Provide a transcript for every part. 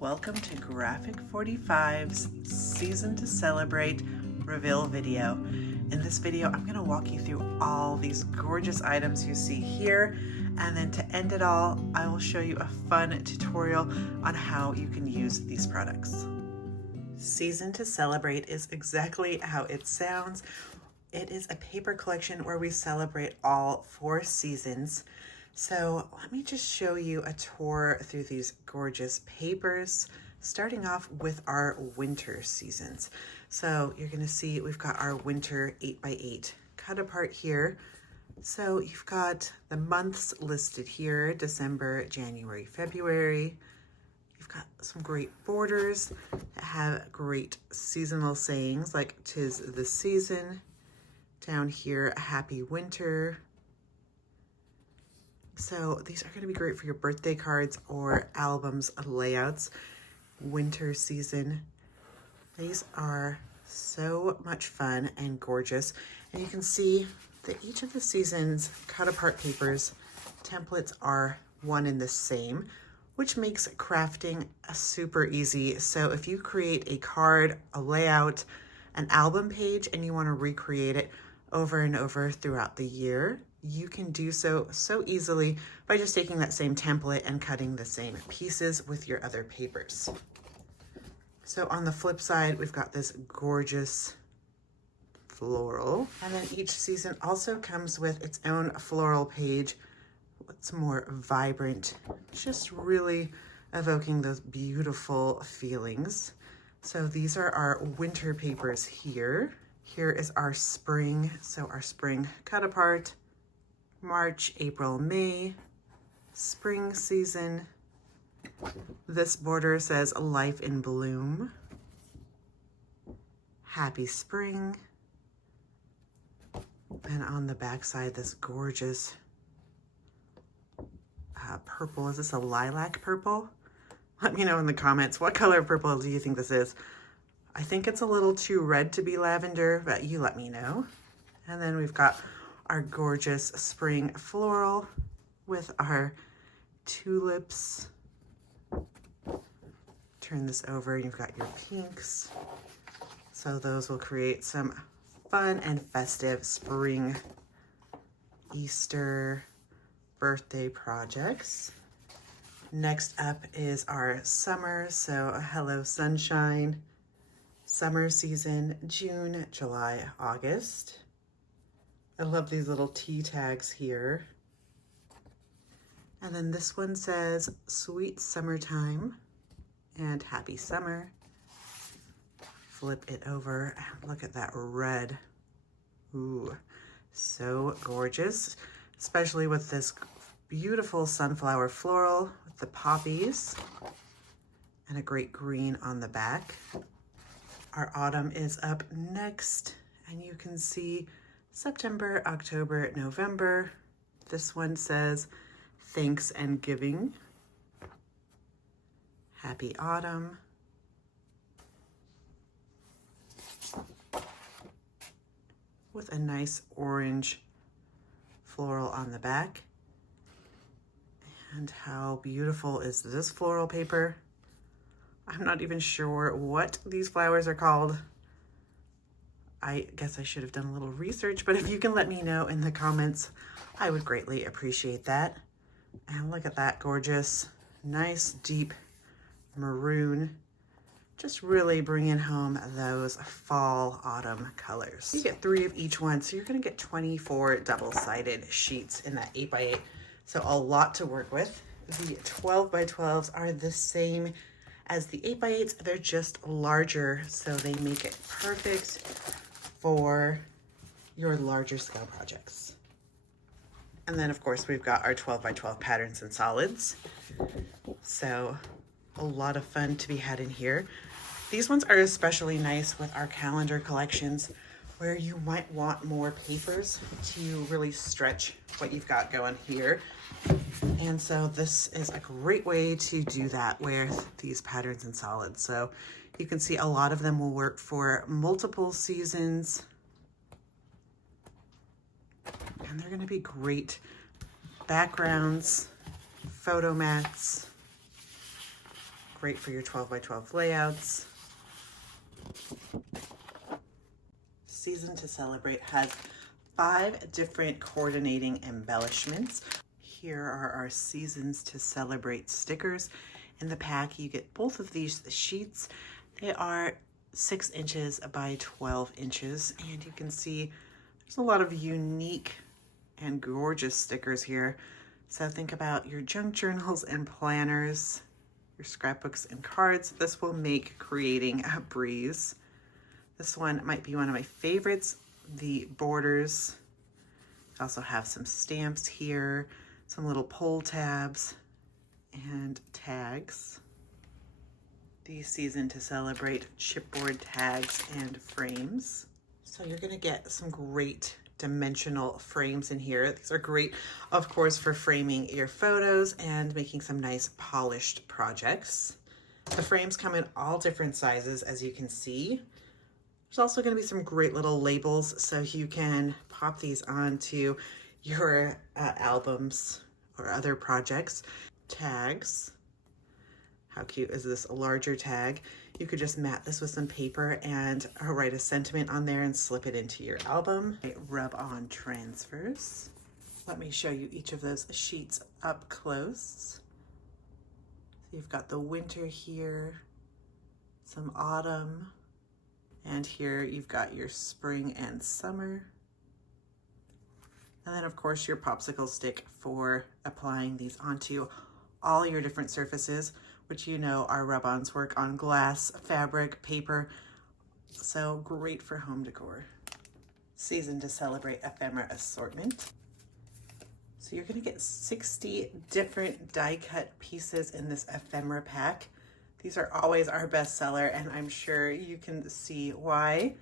Welcome to Graphic 45's Season to Celebrate reveal video. In this video, I'm going to walk you through all these gorgeous items you see here, and then to end it all, I will show you a fun tutorial on how you can use these products. Season to Celebrate is exactly how it sounds. It is a paper collection where we celebrate all 4 seasons. So let me just show you a tour through these gorgeous papers, starting off with our winter seasons. So you're going to see we've got our winter 8x8 cut apart here. So you've got the months listed here: December, January, February. You've got some great borders that have great seasonal sayings like "'Tis the season." Down here, "Happy winter." So these are going to be great for your birthday cards or albums layouts. Winter season. These are so much fun and gorgeous. And you can see that each of the seasons cut apart papers templates are one and the same, which makes crafting super easy. So if you create a card, a layout, an album page, and you want to recreate it over and over throughout the year, you can do so easily by just taking that same template and cutting the same pieces with your other papers. So on the flip side, we've got this gorgeous floral, and then each season also comes with its own floral page. What's more vibrant, just really evoking those beautiful feelings. So these are our winter papers here. Here is our spring. So our spring cut apart, March, April, May, spring season. This border says "Life in Bloom," "Happy Spring," and on the back side, this gorgeous purple. Is this a lilac purple? Let me know in the comments, what color of purple do you think this is? I think it's a little too red to be lavender, but you let me know. And then we've got our gorgeous spring floral with our tulips. Turn this over and you've got your pinks. So those will create some fun and festive spring, Easter, birthday projects. Next up is our summer. So Hello Sunshine, summer season, June, July, August. I love these little T tags here. And then this one says "Sweet Summertime" and "Happy Summer." Flip it over and look at that red. Ooh, so gorgeous, especially with this beautiful sunflower floral with the poppies and a great green on the back. Our autumn is up next, and you can see September, October, November. This one says "Thanks and Giving," "Happy Autumn," with a nice orange floral on the back. And how beautiful is this floral paper? I'm not even sure what these flowers are called. I guess I should have done a little research, but if you can let me know in the comments, I would greatly appreciate that. And look at that gorgeous, nice, deep maroon. Just really bringing home those fall, autumn colors. You get 3 of each one, so you're gonna get 24 double-sided sheets in that 8x8. So a lot to work with. The 12x12s are the same as the 8x8s. They're just larger, so they make it perfect for your larger scale projects. And then of course we've got our 12x12 patterns and solids. So a lot of fun to be had in here. These ones are especially nice with our calendar collections where you might want more papers to really stretch what you've got going here. And so this is a great way to do that with these patterns and solids. So you can see a lot of them will work for multiple seasons. And they're going to be great backgrounds, photo mats, Great for your 12 by 12 layouts. Season to Celebrate has 5 different coordinating embellishments. Here are our Seasons to Celebrate stickers. In the pack, you get both of these sheets. They are 6 inches by 12 inches, and you can see there's a lot of unique and gorgeous stickers here. So think about your junk journals and planners, your scrapbooks and cards. This will make creating a breeze. This one might be one of my favorites, the borders. I also have some stamps here, some little pull tabs and tags. The Season to Celebrate chipboard tags and frames. So you're gonna get some great dimensional frames in here. These are great, of course, for framing your photos and making some nice polished projects. The frames come in all different sizes, as you can see. There's also going to be some great little labels, so you can pop these onto your albums or other projects. Tags. How cute is this larger tag? You could just mat this with some paper and write a sentiment on there and slip it into your album. Rub-on transfers. Let me show you each of those sheets up close. So you've got the winter here, some autumn, and here you've got your spring and summer. And then of course your popsicle stick for applying these onto all your different surfaces, which you know our rub-ons work on glass, fabric, paper, so great for home decor. Season to Celebrate ephemera assortment. So you're gonna get 60 different die cut pieces in this ephemera pack. These are always our best seller, and I'm sure you can see why,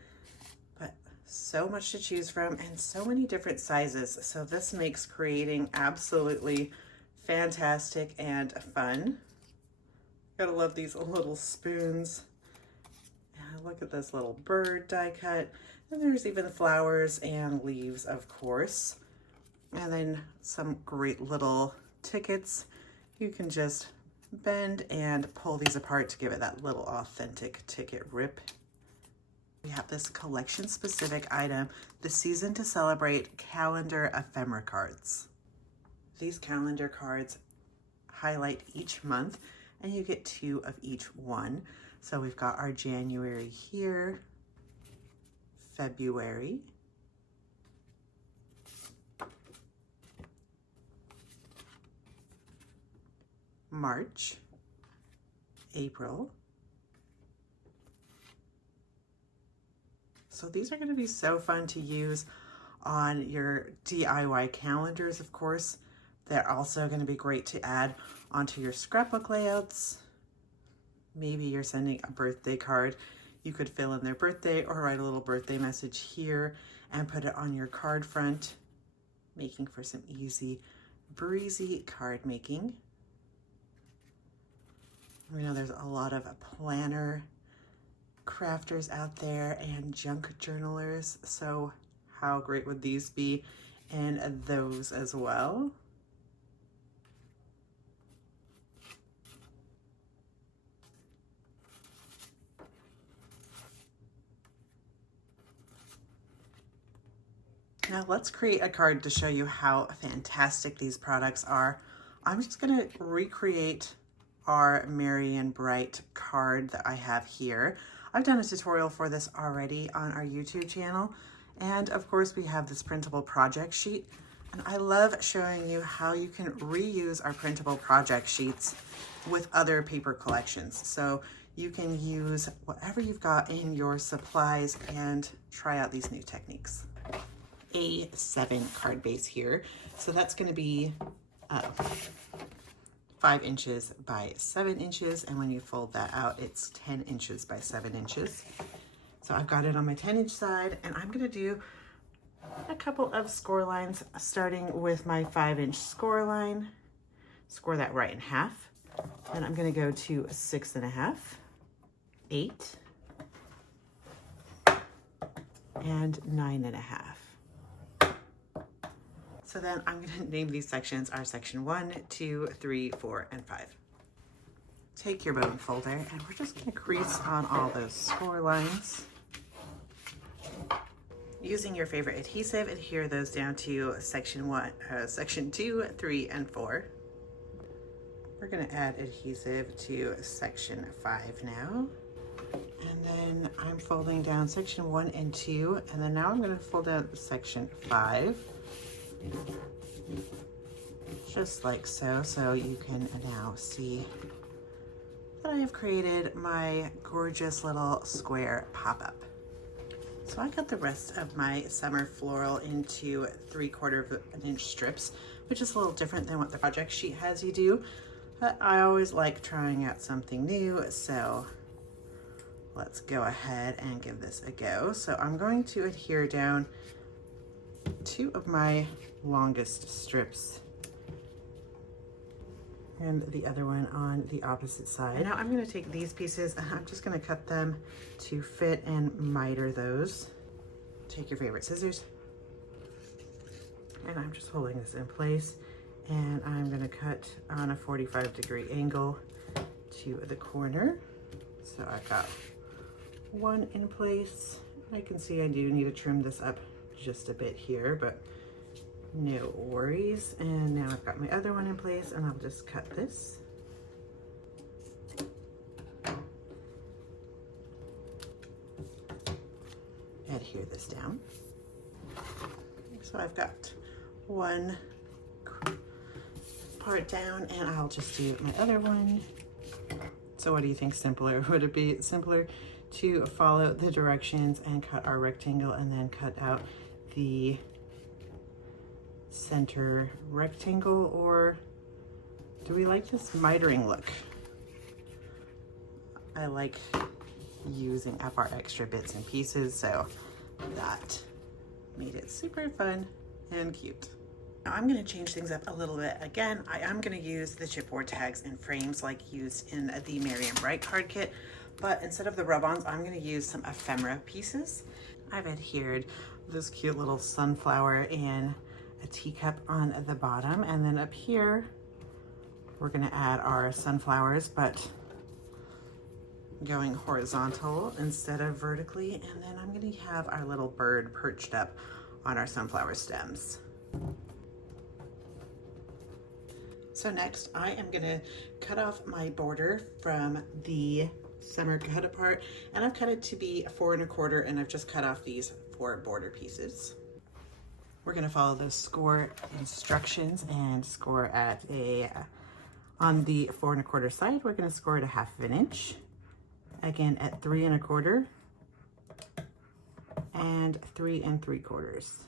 but so much to choose from and so many different sizes. So this makes creating absolutely fantastic and fun. Gotta love these little spoons. And look at this little bird die cut. And there's even flowers and leaves, of course. And then some great little tickets. You can just bend and pull these apart to give it that little authentic ticket rip. We have this collection specific item, the Season to Celebrate calendar ephemera cards. These calendar cards highlight each month, and you get 2 of each one. So we've got our January here, February, March, April. So these are going to be so fun to use on your DIY calendars, of course. They're also going to be great to add onto your scrapbook layouts. Maybe you're sending a birthday card. You could fill in their birthday or write a little birthday message here and put it on your card front, making for some easy, breezy card making. We know there's a lot of planner crafters out there and junk journalers, so how great would these be in those as well? Now let's create a card to show you how fantastic these products are. I'm just gonna recreate our Merry and Bright card that I have here. I've done a tutorial for this already on our YouTube channel. And of course we have this printable project sheet. And I love showing you how you can reuse our printable project sheets with other paper collections. So you can use whatever you've got in your supplies and try out these new techniques. A7 card base here. So that's going to be 5 inches by 7 inches. And when you fold that out, it's 10 inches by 7 inches. So I've got it on my 10-inch side, and I'm going to do a couple of score lines, starting with my 5-inch score line. Score that right in half. Then I'm going to go to 6.5, 8, and 9.5. So then I'm going to name these sections our section 1, 2, 3, 4, and 5. take your bone folder and we're just gonna crease on all those score lines. Using your favorite adhesive, adhere those down to section 2, 3, and 4. We're gonna add adhesive to section 5 now. And then I'm folding down section 1 and 2, and then now I'm gonna fold down section 5. Just like so, so you can now see that I have created my gorgeous little square pop-up. So I cut the rest of my summer floral into 3/4 inch strips, which is a little different than what the project sheet has you do. But I always like trying out something new, so let's go ahead and give this a go. So I'm going to adhere down 2 of my longest strips and the other one on the opposite side. And now I'm going to take these pieces and I'm just going to cut them to fit and miter those. Take your favorite scissors, and I'm just holding this in place, and I'm going to cut on a 45-degree angle to the corner. So I've got one in place. I can see I do need to trim this up just a bit here, but no worries. And now I've got my other one in place, and I'll just cut this. Adhere this down. So I've got one part down, and I'll just do my other one. So what do you think simpler? Would it be simpler to follow the directions and cut our rectangle and then cut out the center rectangle, or do we like this mitering look? I like using up our extra bits and pieces, so that made it super fun and cute. Now I'm going to change things up a little bit. Again, I am going to use the chipboard tags and frames like used in the Merry and Bright card kit, but instead of the rub-ons, I'm going to use some ephemera pieces. I've adhered this cute little sunflower in a teacup on the bottom, and then up here we're going to add our sunflowers, but going horizontal instead of vertically, and then I'm going to have our little bird perched up on our sunflower stems. So next I am going to cut off my border from the summer cut apart, and I've cut it to be 4 1/4, and I've just cut off these 4 border pieces. We're going to follow those score instructions and score at on the 4 1/4 side, we're going to score at 1/2 inch. Again at 3 1/4 and 3 3/4.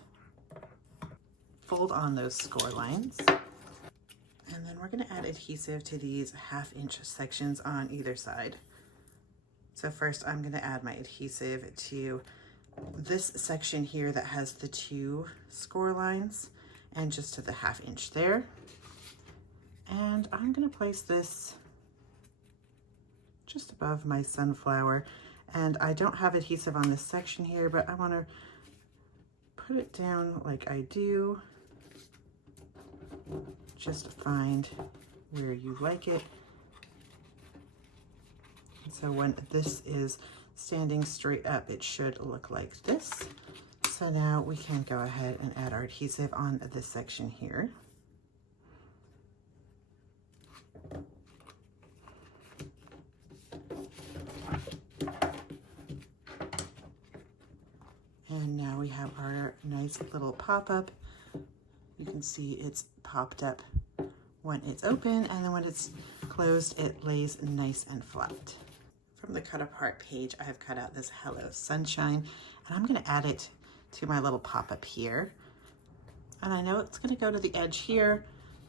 Fold on those score lines, and then we're going to add adhesive to these 1/2 inch sections on either side. So first I'm going to add my adhesive to this section here that has the 2 score lines, and just to the 1/2 inch there. And I'm going to place this just above my sunflower, and I don't have adhesive on this section here, but I want to put it down like I do. Just find where you like it. So when this is standing straight up, it should look like this. So now we can go ahead and add our adhesive on this section here. And now we have our nice little pop-up. You can see it's popped up when it's open, and then when it's closed, it lays nice and flat. From the cut apart page, I have cut out this Hello Sunshine, and I'm going to add it to my little pop-up here. And I know it's going to go to the edge here,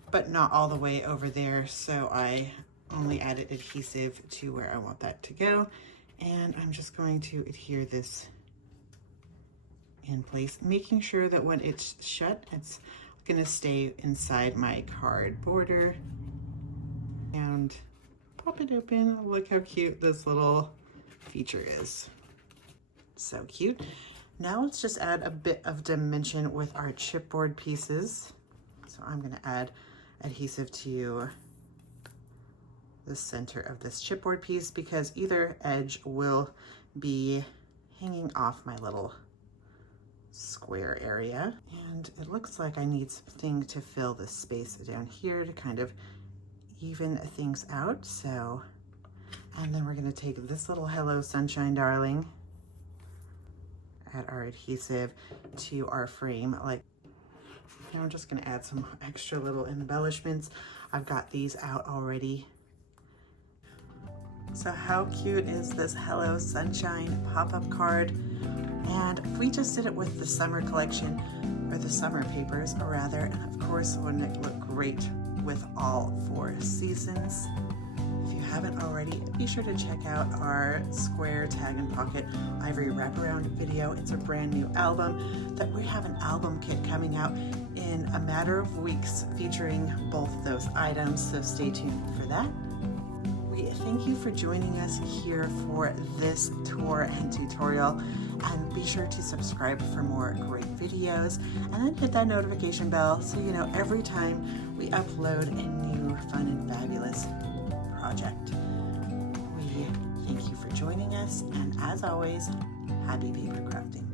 but not all the way over there, so I only added adhesive to where I want that to go. And I'm just going to adhere this in place, making sure that when it's shut, it's gonna stay inside my card border. And pop it open. Look how cute this little feature is. So cute. Now let's just add a bit of dimension with our chipboard pieces. So I'm gonna add adhesive to the center of this chipboard piece because either edge will be hanging off my little square area. And it looks like I need something to fill this space down here to kind of even things out. So, and then we're gonna take this little Hello Sunshine Darling, add our adhesive to our frame. Like, now I'm just gonna add some extra little embellishments. I've got these out already. So how cute is this Hello Sunshine pop-up card? And we just did it with the summer collection, or the summer papers rather, and of course wouldn't it look great with all 4 seasons? If you haven't already, be sure to check out our square tag and pocket ivory wraparound video. It's a brand new album that we have an album kit coming out in a matter of weeks featuring both those items, so stay tuned for that. We thank you for joining us here for this tour and tutorial, and be sure to subscribe for more great videos, and then hit that notification bell so you know every time we upload a new fun and fabulous project. We thank you for joining us, and as always, happy paper crafting.